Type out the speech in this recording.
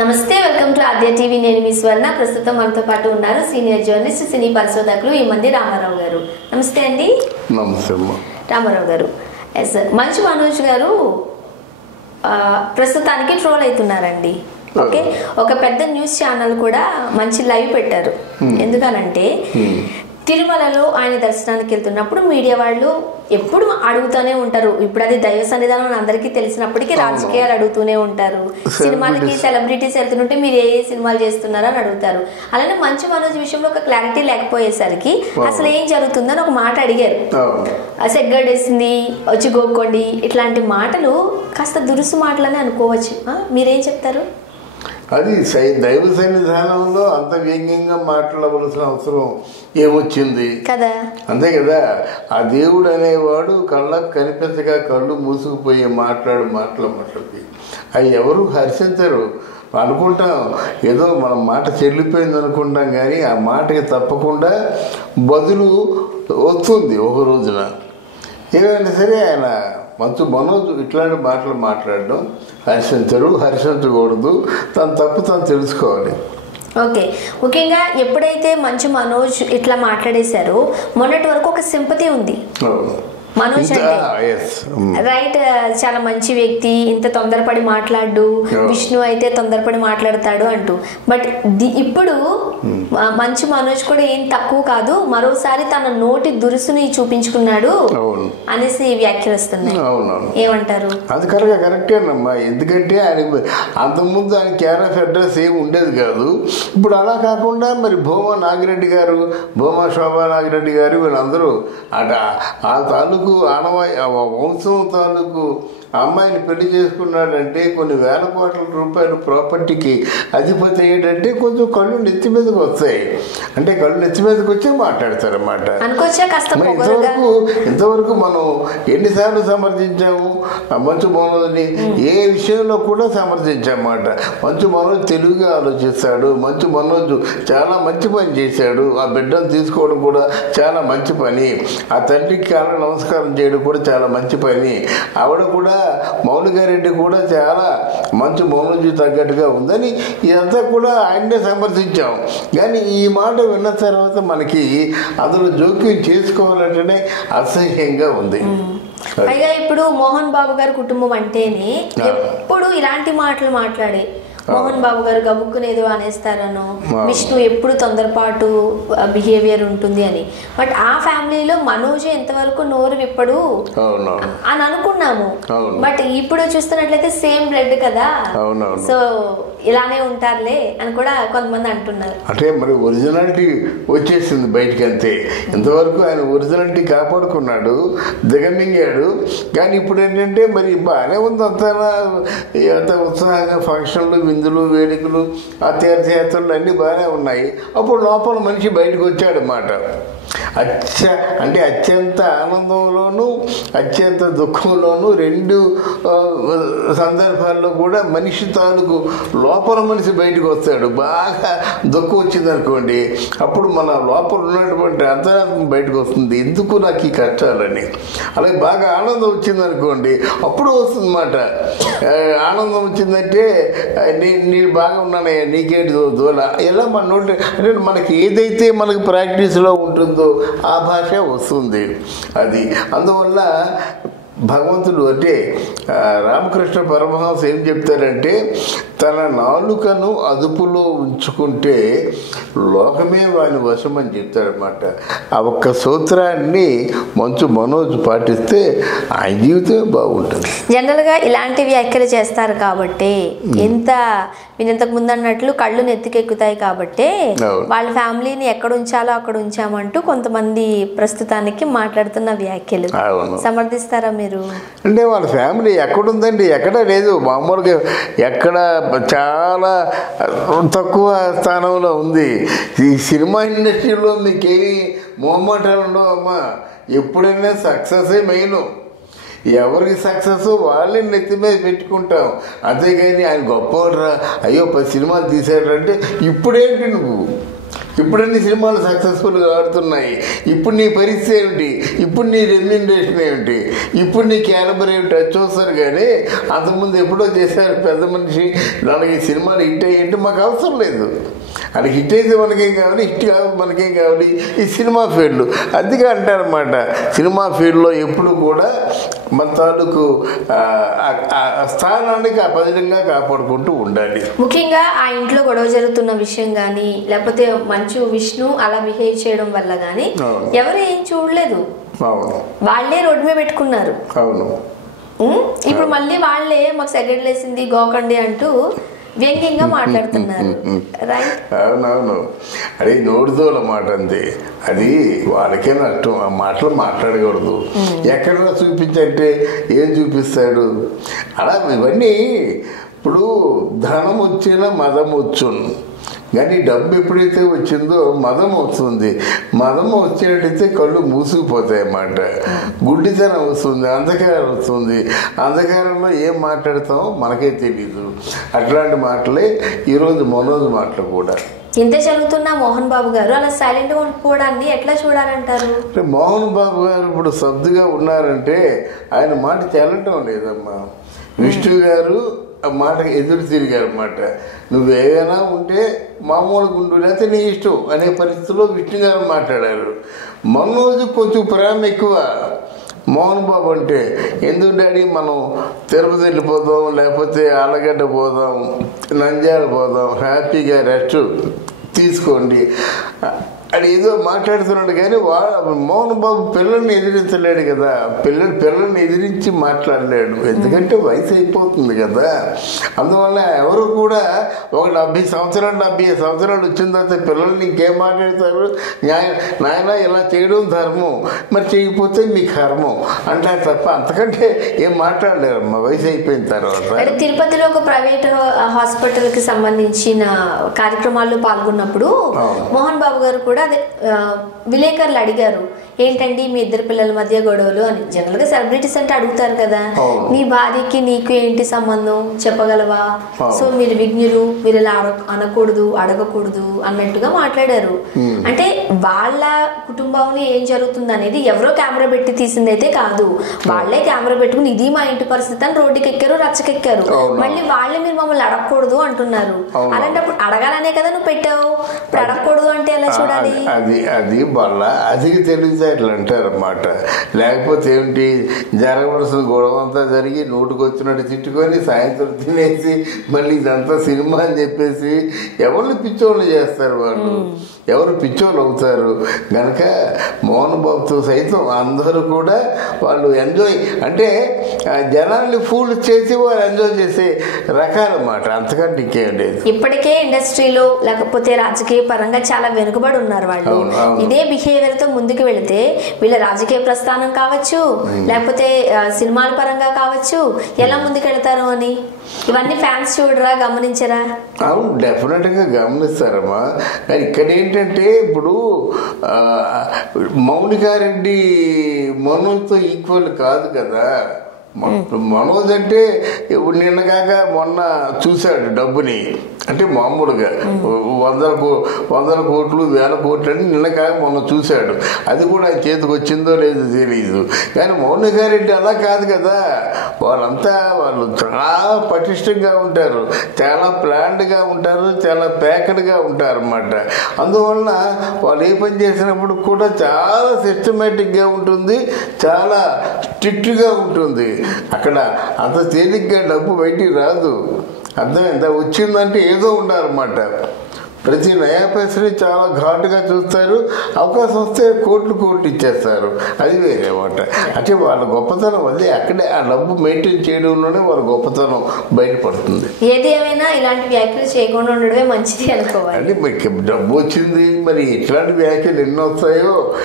నమస్తే, welcome to Aadya TV. నేను మీ స్వర్ణ. ప్రస్తుతం మనతో పాటు ఉన్నారు సీనియర్ జర్నలిస్ట్, సినీ పరిశోధకులు ఈ మంది రామారావు గారు. నమస్తే అండి. నమస్తే రామారావు గారు. మంచు మనోజ్ గారు ప్రస్తుతానికి ట్రోల్ అవుతున్నారండి. ఓకే, ఒక పెద్ద న్యూస్ ఛానల్ కూడా మంచి లైవ్ పెట్టారు. ఎందుకనంటే తిరుమలలో ఆయన దర్శనానికి వెళ్తున్నప్పుడు మీడియా వాళ్ళు ఎప్పుడు అడుగుతూనే ఉంటారు. ఇప్పుడు అది దైవ సన్నిధానం అందరికీ తెలిసినప్పటికీ రాజకీయాలు అడుగుతూనే ఉంటారు. సినిమాలకి సెలబ్రిటీస్ వెళ్తుంటే మీరు ఏ సినిమాలు చేస్తున్నారో అని అడుగుతారు. అలానే మంచు మనోజ్ విషయంలో ఒక క్లారిటీ లేకపోయేసరికి అసలు ఏం జరుగుతుందని ఒక మాట అడిగారు. సెగ్గడేసింది, వచ్చి గోక్కోండి, ఇట్లాంటి మాటలు కాస్త దురుసు మాటలని అనుకోవచ్చు. మీరేం చెప్తారు? అది దైవ సన్నిధానంలో అంత వ్యంగ్యంగా మాట్లాడవలసిన అవసరం ఏమొచ్చింది కదా? అంతే కదా. ఆ దేవుడు అనేవాడు కళ్ళకు కనిపించగా కళ్ళు మూసుకుపోయి మాటలకి అవి ఎవరు హర్షించరు. అనుకుంటాం ఏదో మన మాట చెల్లిపోయింది అనుకుంటాం, కానీ ఆ మాటకి తప్పకుండా బదులు వస్తుంది ఒక రోజున. ఏమైనా సరే ఆయన మంచు మనోజ్ ఇట్లాంటి మాటలు మాట్లాడడం హర్షించకూడదు. తన తప్పు తను తెలుసుకోవాలి. ఓకే, ముఖ్యంగా ఎప్పుడైతే మంచు మనోజ్ ఇట్లా మాట్లాడేశారో మొన్నటి వరకు ఒక సింపతి ఉంది. మనోజ్ అంటే రైట్, చాలా మంచి వ్యక్తి, ఇంత తొందరపడి మాట్లాడు, విష్ణు అయితే తొందరపడి మాట్లాడతాడు అంటూ. బట్ ఇప్పుడు మంచు మనోజ్ కూడా ఏం తక్కువ కాదు, మరోసారి తన నోటి దురుసుని చూపించుకున్నాడు అనేసి వ్యాఖ్యలుస్తున్నాయి. ఏమంటారు? అది కరెక్టేనమ్మా. ఎందుకంటే ఆయన అంతకుముందు ఆయన కేర్ ఆఫ్ అడ్రస్ ఏమి ఉండేది కాదు. ఇప్పుడు అలా కాకుండా మరి భూమా నాగిరెడ్డి గారు, భూమా శోభా నాగిరెడ్డి గారు వీళ్ళందరూ ఆ తాలూకు వంశం తాలూకు అమ్మాయిని పెళ్లి చేసుకున్నాడంటే కొన్ని వేల కోట్ల రూపాయల ప్రాపర్టీకి అధిపతి ఏంటంటే కొంచెం కళ్ళు నెత్తి మీదకి వస్తాయి. అంటే కళ్ళు నెత్తి మీదకి వచ్చి మాట్లాడతారన్నమాట. ఇంతవరకు మనం ఎన్నిసార్లు సమర్థించాము మంచు మనోజ్ని? ఏ విషయంలో కూడా సమర్థించామన్నమాట. మంచు మనోజ్ తెలుగుగా ఆలోచిస్తాడు. మంచు మనోజ్ చాలా మంచి పని చేశాడు. ఆ బిడ్డను తీసుకోవడం కూడా చాలా మంచి పని. ఆ తండ్రికి కాళ్ళ నమస్కారం చేయడం కూడా చాలా మంచి పని. ఆవిడ కూడా మౌనికారెడ్డి కూడా చాలా మంచి మనోజ్ తగ్గట్టుగా ఉందని ఇదంతా కూడా ఆయన్నే సమర్థించాం. కానీ ఈ మాట విన్న తర్వాత మనకి అందులో జోక్యం చేసుకోవాలంటేనే అసహ్యంగా ఉంది. పైగా ఇప్పుడు మోహన్ బాబు గారి కుటుంబం అంటేనే ఎప్పుడు ఇలాంటి మాటలు మాట్లాడే మోహన్ బాబు గారు గబుక్కునేదో అనేస్తారనో, విష్ణు ఎప్పుడు తొందరపాటు బిహేవియర్ ఉంటుంది అని. బట్ ఆ ఫ్యామిలీలో మనోజ్ ఎంతవరకు నోరు విప్పడు అని అనుకున్నాము. బట్ ఇప్పుడు చూస్తున్నట్లయితే సేమ్ బ్లడ్ కదా, సో ఇలానే ఉంటారులే అని కూడా కొంతమంది అంటున్నారు. అంటే మరి ఒరిజినాలిటీ వచ్చేసింది బయటికి. అంతే, ఇంతవరకు ఆయన ఒరిజినాలిటీ కాపాడుకున్నాడు, దిగమింగాడు. కానీ ఇప్పుడు ఏంటంటే మరి బాగానే ఉంది, అంత ఉత్సాహంగా ఫంక్షన్లు, విందులు, వేడుకలు, ఆ తీర్థయాత్రలు అన్నీ బాగానే ఉన్నాయి. అప్పుడు లోపల మనిషి బయటకు వచ్చాడన్నమాట. అంటే అత్యంత ఆనందంలోనూ అత్యంత దుఃఖంలోనూ రెండు సందర్భాల్లో కూడా మనిషి తాలూకు లోపల మనిషి బయటకు వస్తాడు. బాగా దుఃఖం వచ్చింది అనుకోండి, అప్పుడు మన లోపల ఉన్నటువంటి అంతరాత్మ బయటకు వస్తుంది, ఎందుకు నాకు ఈ కష్టాలని. అలాగే బాగా ఆనందం వచ్చింది అనుకోండి, అప్పుడు వస్తుంది అన్నమాట. ఆనందం వచ్చిందంటే నేను బాగా ఉన్నానయ్యా, నీకేంటి దోల, ఇలా మన నోటి అంటే మనకి ఏదైతే మనకి ప్రాక్టీస్లో ఉంటుందో ఆ భాష వస్తుంది. అది అందువల్ల భగవంతుడు అంటే రామకృష్ణ పరమహంస ఏం చెప్తారంటే, తన నాలుకను అదుపులో ఉంచుకుంటే లోకమే వాని వశం అని చెప్తారన్నమాట. ఆ ఒక్క సూత్రాన్ని మంచు మనోజ్ పాటిస్తే ఆయన జీవితమే బాగుంటుంది. జనరల్గా ఇలాంటి వ్యాఖ్యలు చేస్తారు కాబట్టి, మీరు ఇంతకు ముందు అన్నట్లు కళ్ళు నెత్తికెక్కుతాయి కాబట్టి వాళ్ళ ఫ్యామిలీని ఎక్కడ ఉంచాలో అక్కడ ఉంచామంటూ కొంతమంది ప్రస్తుతానికి మాట్లాడుతున్న వ్యాఖ్యలు సమర్థిస్తారా మీరు? అంటే వాళ్ళ ఫ్యామిలీ ఎక్కడుందండి? ఎక్కడా లేదు. మామూలుగా ఎక్కడ చాలా తక్కువ స్థానంలో ఉంది. ఈ సినిమా ఇండస్ట్రీలో మీకేమి మొహమాటాలు ఉండవు అమ్మా. ఎప్పుడైనా సక్సెసే మెయిన్. ఎవరికి సక్సెస్ వాళ్ళని నెత్తి మీద పెట్టుకుంటాం. అంతేగాని ఆయన గొప్పవాడురా, అయ్యో 10 సినిమాలు తీసాడంటే ఇప్పుడేంటి నువ్వు ఇప్పుడన్ని సినిమాలు సక్సెస్ఫుల్గా ఆడుతున్నాయి. ఇప్పుడు నీ పరిస్థితి ఏమిటి, ఇప్పుడు నీ రెమ్యూనరేషన్ ఏమిటి, ఇప్పుడు నీ క్యాలిబర్ ఏమిటి అది చూస్తారు. కానీ అంతకుముందు ఎప్పుడో చేశారు పెద్ద మనిషి, దానికి సినిమాలు హిట్ అయ్యింటే మాకు అవసరం లేదు. అది హిట్ అయితే మనకేం కావాలి, హిట్ కావాలి మనకేం కావాలి, ఈ సినిమా ఫీల్డ్. అందుకే అంటారన్నమాట, సినిమా ఫీల్డ్లో ఎప్పుడు కూడా మన తాలూకు స్థానానికి అపదిలంగా కాపాడుకుంటూ ఉండాలి. ముఖ్యంగా ఆ ఇంట్లో గొడవ జరుగుతున్న విషయం కానీ, లేకపోతే మంచు విష్ణు అలా బిహేవ్ చేయడం వల్ల కానీ ఎవరు ఏం చూడలేదు. వాళ్ళే రోడ్డు మీద పెట్టుకున్నారు. అవును. ఇప్పుడు మళ్ళీ వాళ్ళే మాకు సెకండ్ లేసింది గోకండి అంటూ వ్యంగ్యంగా మాట్లాడుతున్నారు. అవునవును, అది నోడుదోల మాట అంతే. అది వాళ్ళకే నష్టం. ఆ మాటలు మాట్లాడకూడదు. ఎక్కడన్నా చూపించంటే ఏం చూపిస్తాడు అలా. ఇవన్నీ ఇప్పుడు ధనం వచ్చినా మదం వచ్చును, కానీ డబ్బు ఎప్పుడైతే వచ్చిందో మదం వస్తుంది. మదం వచ్చేటైతే కళ్ళు మూసుకుపోతాయి అన్నమాట. గుడ్డితనం వస్తుంది, అంధకారం వస్తుంది. అంధకారంలో ఏం మాట్లాడతామో మనకే తెలీదు. అట్లాంటి మాటలే ఈరోజు మనోజ్ మాటలు కూడా. ఇంత జరుగుతున్న మోహన్ బాబు గారు అలా సైలెంట్ గా ఉండిపోవడాన్ని ఎట్లా చూడాలంటారు? మోహన్ బాబు గారు ఇప్పుడు సర్దుగా ఉన్నారంటే ఆయన మాట చెల్లటం లేదమ్మా. విష్ణు గారు ఆ మాటకి ఎదురు తిరిగారు అన్నమాట. నువ్వేమైనా ఉంటే మామూలు గుండు లేకపోతే నీ ఇష్టం అనే పరిస్థితిలో విష్ణు గారు మాట్లాడారు. మనోజ్ కొంచెం ప్రేమ ఎక్కువ మోహన్ బాబు అంటే. ఎందుకు డాడీ మనం తిరుపతి వెళ్ళిపోదాం, లేకపోతే ఆలగడ్డ పోదాం, నంద్యాల పోదాం, హ్యాపీగా రెస్ట్ తీసుకోండి అని ఏదో మాట్లాడుతున్నాడు. కానీ మోహన్ బాబు పిల్లల్ని ఎదిరించలేడు కదా, పిల్లల్ని ఎదిరించి మాట్లాడలేడు. ఎందుకంటే వయసు అయిపోతుంది కదా. అందువల్ల ఎవరు కూడా ఒక 70 సంవత్సరాలు వచ్చిన తర్వాత పిల్లల్ని ఇంకేం మాట్లాడతారు? నాయన ఇలా చేయడం ధర్మం, మరి చేయకపోతే మీ కర్మం అంటారు తప్ప అంతకంటే ఏం మాట్లాడలేరమ్మా వయసు అయిపోయిన తర్వాత. తిరుపతిలో ఒక ప్రైవేట్ హాస్పిటల్ కి సంబంధించిన కార్యక్రమాల్లో పాల్గొన్నప్పుడు మోహన్ బాబు గారు కూడా అదే విలేకరులు అడిగారు, ఏంటండి మీ ఇద్దరు పిల్లల మధ్య గొడవలు అని. జనరల్ గా సెలబ్రిటీస్ అంటే అడుగుతారు కదా, నీ భార్యకి నీకు ఏంటి సంబంధం చెప్పగలవా? సో మీరు విజ్ఞులు, మీరు ఇలా అనకూడదు అడగకూడదు అన్నట్టుగా మాట్లాడారు. అంటే వాళ్ళ కుటుంబంలో ఏం జరుగుతుంది అనేది ఎవరో కెమెరా పెట్టి తీసిందైతే కాదు. వాళ్ళే కెమెరా పెట్టుకుని ఇది మా ఇంటి పరిస్థితి అని రోడ్డుకి ఎక్కారు, రచ్చకెక్కారు. మళ్ళీ వాళ్ళే మీరు మమ్మల్ని అడగకూడదు అంటున్నారు. అలాంటప్పుడు అడగాలనే కదా నువ్వు పెట్టావు, ఇప్పుడు అడగకూడదు అంటే ఎలా చూడాలి? అది వాళ్ళ అదికి తెలియదు అట్లా అంటారన్నమాట. లేకపోతే ఏమిటి, జరగవలసిన గొడవ అంతా జరిగి నోటుకు వచ్చినట్టు తిట్టుకొని సాయంత్రం తినేసి మళ్ళీ ఇదంతా సినిమా అని చెప్పేసి ఎవరిని పిచ్చోళ్ళు చేస్తారు వాళ్ళు, ఎవరు పిచ్చోళ్ళు అవుతారు. కనుక మోహన్ బాబుతో సైతం అందరూ కూడా వాళ్ళు ఎంజాయ్ అంటే జనాల్ని ఫూల్ చేసి వాళ్ళు ఎంజాయ్ చేసే రకాలన్నమాట. అంతకంటే ఇంకేం లేదు. ఇప్పటికే ఇండస్ట్రీలో లేకపోతే రాజకీయ పరంగా చాలా వెనుకబడి ఉన్నారు వాళ్ళు. ఇదే బిహేవియర్ తో ముందుకు వెళితే వీళ్ళ రాజకీయ ప్రస్థానం కావచ్చు, లేకపోతే సినిమాల పరంగా కావచ్చు, ఎలా ముందుకెళ్తారు అని ఇవన్నీ ఫ్యాన్స్ చూడరా, గమనించరా? అవును, డెఫినెట్ గా గమనిస్తారమ్మా. ఇక్కడ ఏంటంటే ఇప్పుడు మౌనికారెడ్డి మనోజ్తో ఈక్వల్ కాదు కదా. మనోజ్ అంటే ఇప్పుడు నిన్నగాక మొన్న చూశాడు డబ్బుని, అంటే మామూలుగా 100 కోట్లు 1000 కోట్లు అని నిన్నగాక మొన్న చూశాడు. అది కూడా ఆయన చేతికి వచ్చిందో లేదో తెలియదు. కానీ మౌనికారెడ్డి అలా కాదు కదా. వాళ్ళు చాలా పటిష్టంగా ఉంటారు, చాలా ప్లాన్డ్గా ఉంటారు, చాలా ప్యాక్డ్గా ఉంటారు అన్నమాట. అందువలన వాళ్ళు ఏ పని చేసినప్పుడు కూడా చాలా సిస్టమేటిక్గా ఉంటుంది, చాలా స్ట్రిక్ట్గా ఉంటుంది. అక్కడ అంత తేలిగ్గా డబ్బు బయటికి రాదు. అర్థమైందా? వచ్చిందంటే ఏదో ఉండాలన్నమాట. ప్రతి నయా పైసని చాలా ఘాటుగా చూస్తారు. అవకాశం వస్తే కోట్లు ఇచ్చేస్తారు. అది వేరే మాట. అంటే వాళ్ళ గొప్పతనం అదే, అక్కడే ఆ డబ్బు మెయింటైన్ చేయడంలోనే వాళ్ళ గొప్పతనం బయటపడుతుంది. ఏది ఏమైనా ఇలాంటి వ్యాఖ్యలు చేయకుండా ఉండడమే మంచిది అనుకోవాలి. అంటే డబ్బు వచ్చింది, మరి ఇట్లాంటి వ్యాఖ్యలు ఎన్ని వస్తాయో